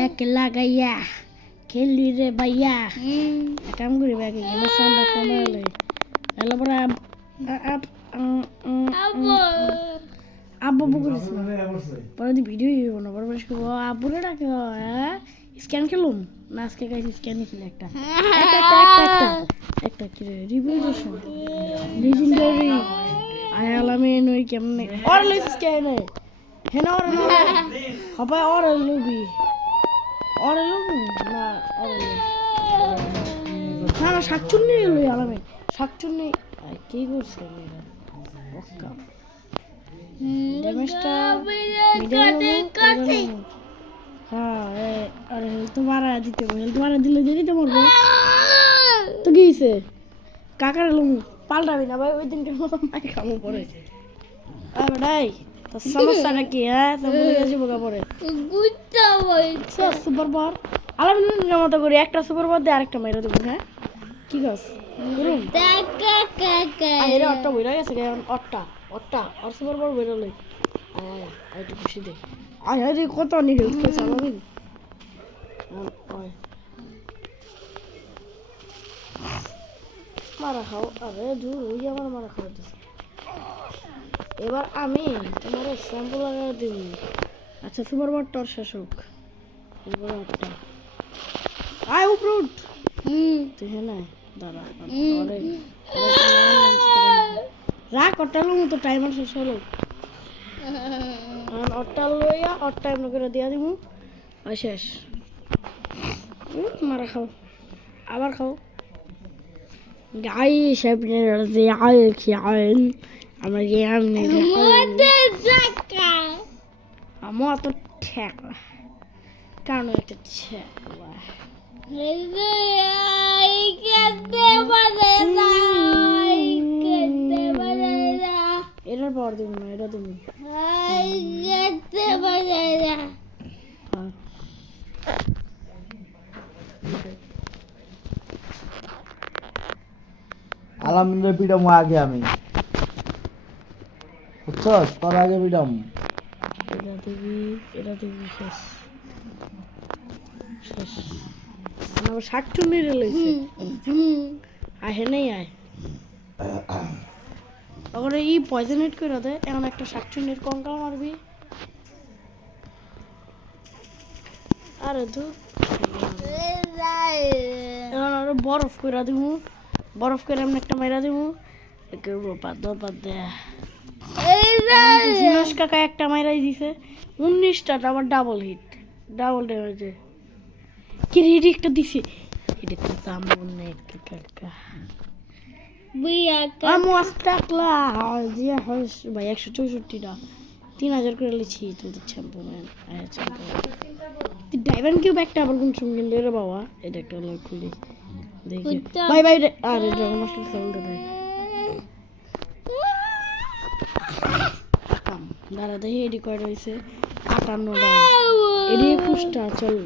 এক লাগাইয়া খেলি রে ভাইয়া কাম করি ব্যাগে গেলে সান্ডা কমালে এলো পরে আব্বু করিস পরে দি ভিডিও হইব না পরে বলিস আব্বুরে ডাকে স্ক্যান খেলুম না আজকে গাইছি স্ক্যানই খেলে একটা একটা কি রে রিভিউশন লিজেন্ডারি আই আলামিন ওই কেমনে আর লইস স্ক্যানে হেন আর হবে আর লবি আর লবি না আর না না শাকচুন্নি লই আলামিন শাকচুন্নি কি করছে মেয়েরা ওকা ড্যামেজটা হ্যাঁ আরে হেলথ মারা দিতে হেলথ মারা দিলে দেরিতে মরবে তো কি হয়েছে কাকার লুম পাল্টাবি না ভাই ওই দিনকে মতো মাই খামো পরে ভাই তো সমস্যাটা কি হ্যাঁ তো বলে গেছি বোকা পরে সুপার পাওয়ার আলামিনের মতো করি একটা সুপার পাওয়ার দিয়ে আরেকটা মেরে দেবো হ্যাঁ কি গাছ করুন এর অট্টা বইরা গেছে অট্টা আর সুপার পাওয়ার বেরোলে একটু খুশি দে আয় রে কত নি হেল্প করে আলামিন মারা খাও আরে দূর ওই আমার মারা খাওয়া দিচ্ছে এবার আমি তোমার শ্যাম্পু লাগা দিব আচ্ছা সুপার পাওয়ার টর শাসক এরপর একটা আয় উপরুট তুই হ্যাঁ না দাঁড়া রাখ অট্টালো মতো টাইমার শেষ হলো অট্টা লইয়া অট্টা এমন করে দিয়া দিব আর শেষ মারা খাও আবার খাও গাই সামনে যে আয় খেয়াল আমার এমনি আমার তো ঠেকলা কারণ এটা ঠেকলা এটার পর দিব না এটা তুমি আলামিনের পিডাম আগে আমি বুঝছস তোর আগে পিডাম এটা দিবি শেষ আমার শাকচুন্নি রে লইছে আহে নেই আয় ওখানে ই পয়জনেট করে দে এখন একটা শাকচুন্নির কঙ্কাল মারবি আরে তুই এখন আরো বরফ করে দিব বরফ করে এমন একটা মেরা দিব পাত দে জিনস কাকা একটা মাইরাই দিছে 19টা আবার ডাবল হিট ডাবল ড্যামেজে কি রেডি একটা দিছে এটা তো দাম মনে কাকা আমি আস্তাকলা দিয়া হস ভাই 164টা 3000 করে লিছি তোদের শ্যাম্পু ম্যান তুই ডাইভান কিউব একটা আবার কোন সঙ্গে রে বাবা এটা একটা লক খুলি দেখি বাই বাই আরে ড্রাগন মাস্টার সাউন্ড দে দাঁড়া দেখি এডি কয়টা হয়েছে 58টা এডি 21টা চল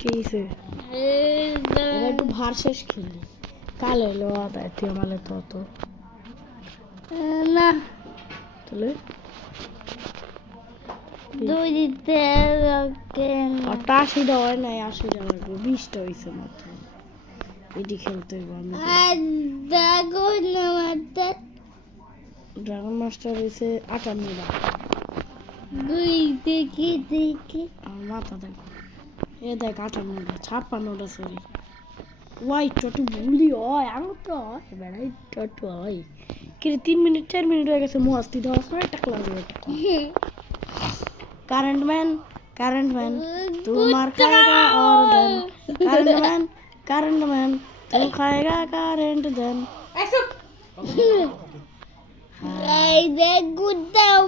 কি হয়েছে এবার একটু ভার শেষ খেলি কাল এলো আদায় তুই আমার তো না তাহলে 80টা হয় নাই 80টা লাগবে 20টা হয়েছে মাত্র এডি খেলতে হবে ড্রাগন মাস্টার হয়েছে 58টা দেখি আমার মাথা দেখো এ দেখ 58টা 56টা সরি ওয়াই টটু ভুলি হয় আমি তো বেড়াই টটু হয় কি 3 মিনিট 4 মিনিট হয়ে গেছে মস্তি দেওয়া সময় টাকা লাগবে কারেন্ট ম্যান তোমার খাएगा और देन কারেন্ট ম্যান तू खाएगा কারেন্ট দেন এই দেখ গুড দাও